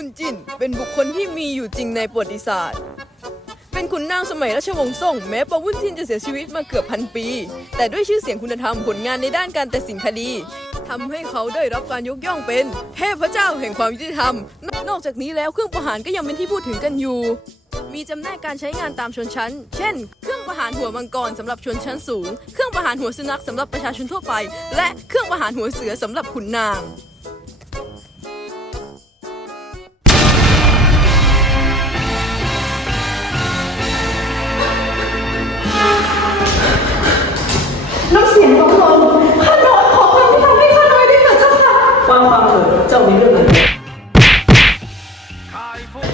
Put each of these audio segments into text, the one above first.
วุ้นจินเป็นบุคคลที่มีอยู่จริงในประวัติศาสตร์ เป็นขุนนางสมัยราชวงศ์ซ่ง แม้ปาวุ้นจินจะเสียชีวิตมาเกือบพันปี แต่ด้วยชื่อเสียงคุณธรรมผลงานในด้านการตัดสินคดีทำให้เขาได้รับการยกย่องเป็น เทพเจ้าแห่งความยุติธรรม นอกจากนี้แล้วเครื่องประหารก็ยังเป็นที่พูดถึงกันอยู่ มีจำแนกการใช้งานตามชนชั้น เช่น เครื่องประหารหัวมังกรสำหรับชนชั้นสูง เครื่องประหารหัวสุนัขสำหรับประชาชนทั่วไป และเครื่องประหารหัวเสือสำหรับขุนนาง น้ำเสียงของลงข้าน้อยขอความที่ทำให้ข้าน้อยได้เถิดเจ้าค่ะฟังฟังเถิดเจ้ามีเรื่องอะไร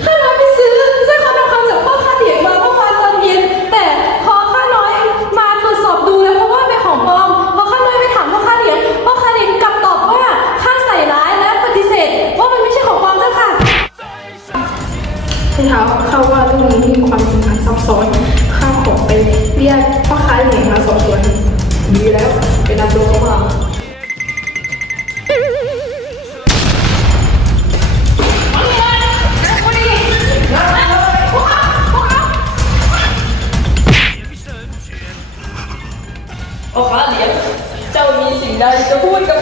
ข้าน้อยไปซื้อสร้อยคอทองคำจากพ่อข้าเหลียงมาเมื่อวานตอนเย็น แต่พอข้าน้อยมาตรวจสอบดูแล้วเพราะว่าเป็นของปลอมพอข้าน้อยไปถามพ่อข้าเหลียงพ่อข้าเหลียงกลับตอบว่าข้าใส่ร้ายและปฏิเสธ ว่ามันไม่ใช่ของปลอมเจ้าค่ะพี่เท้าข้าว่าเรื่องนี้มีความสำคัญซับซ้อนข้าขอไปเรียกพ่อค้าเหลียงมาสอบสวน ดีแล้วไปนำตัวเขามาโอ้ค่ะเหลียงเจ้ามีสิ่งใดจะพูดกับ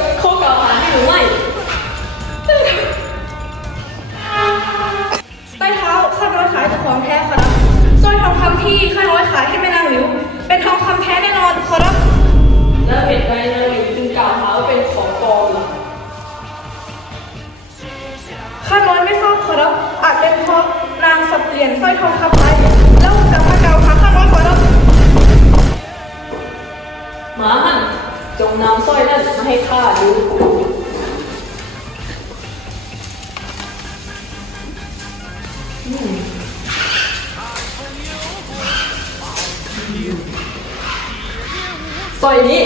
ข้าน้อยไม่ทราบครับอาจเป็นเพราะนางสับเปลี่ยนสร้อยทองคำไปแล้วกลับมากล่าวหาข้าน้อยครับหมาหันจงนำสร้อยนั่นมาให้ข้าดูสร้อยนี้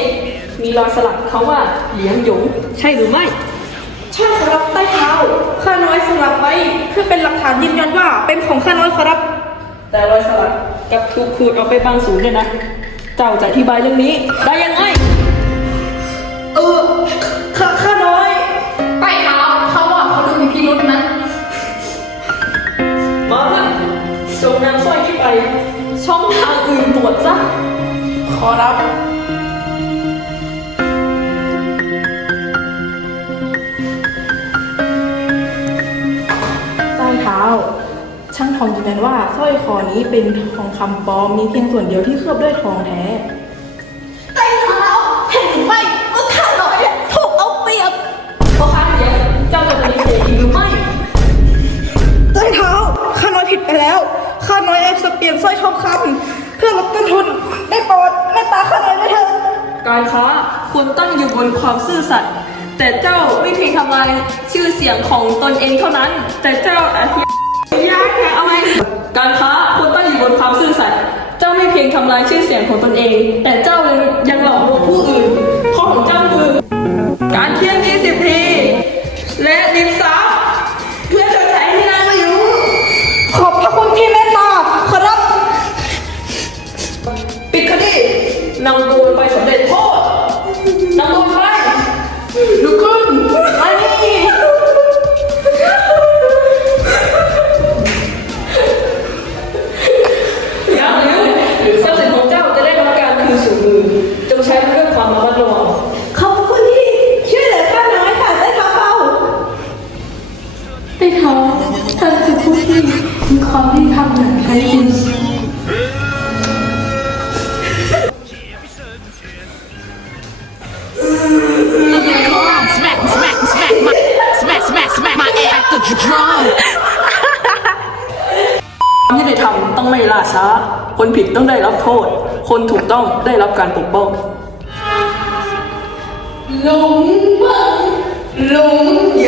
มีรอยสลักคำว่าเหลียงหยงใช่หรือไม่ ใช่ครับใต้เท้าข้าน้อยสลับไว้เพื่อเป็นหลักฐานยืนยันว่า เป็นของข้าน้อยครับ แต่รอยสลักกลับถูกขูดออกไปบางส่วนเลยนะ เจ้าจะอธิบายเรื่องนี้ ได้ยังไงเออข้าข้าน้อยใต้เท้าเขาว่าเขาดูมีพิรุษนะมาหันจงนำสร้อยที่ไป ช่องทางอื่นตรวจซะขอรับ ช่างทองยืนยันว่าสร้อยคอนี้เป็นทองคำปลอมมีเพียงส่วนเดียวที่เคลือบด้วยทองแท้ใต้เท้าเห็นหรือไม่ว่าข้าน้อยเนี่ยถูกเอาเปรียบพ่อค้าเหรียญเจ้าจะปฏิเสธอีกหรือไม่ ใต้เท้าข้าน้อยผิดไปแล้ว ข้าน้อยแอบสเปลี่ยนสร้อยทองคำเพื่อลดต้นทุนได้โปรดเมตตาข้าน้อยด้วยเถิด การค้าควรตั้งอยู่บนความซื่อสัตย์แต่เจ้าไม่เพียงทำลายชื่อเสียงของตนเองเท่านั้น แต่เจ้าอาทิยากแค่ เอาไหมการค้าควรตั้งอยู่บนความซื่อสัตย์เจ้าไม่เพียงทำลายชื่อเสียงของตนเอง แต่เจ้ายังหลอกลวงผู้อื่นข้อของเจ้าคือการเที่ยง20ทีและดินซับเพื่อชดใช้ที่นางมาอยู่ ขอบพระคุณที่เมตตาขอรับ ปิดคดีนำตัวไปสำเร็จโท my ass like the drum. ความยุติธรรมต้องไม่ล่าช้า คนผิดต้องได้รับโทษ คนถูกต้องได้รับการปกป้องหลงเมื่อ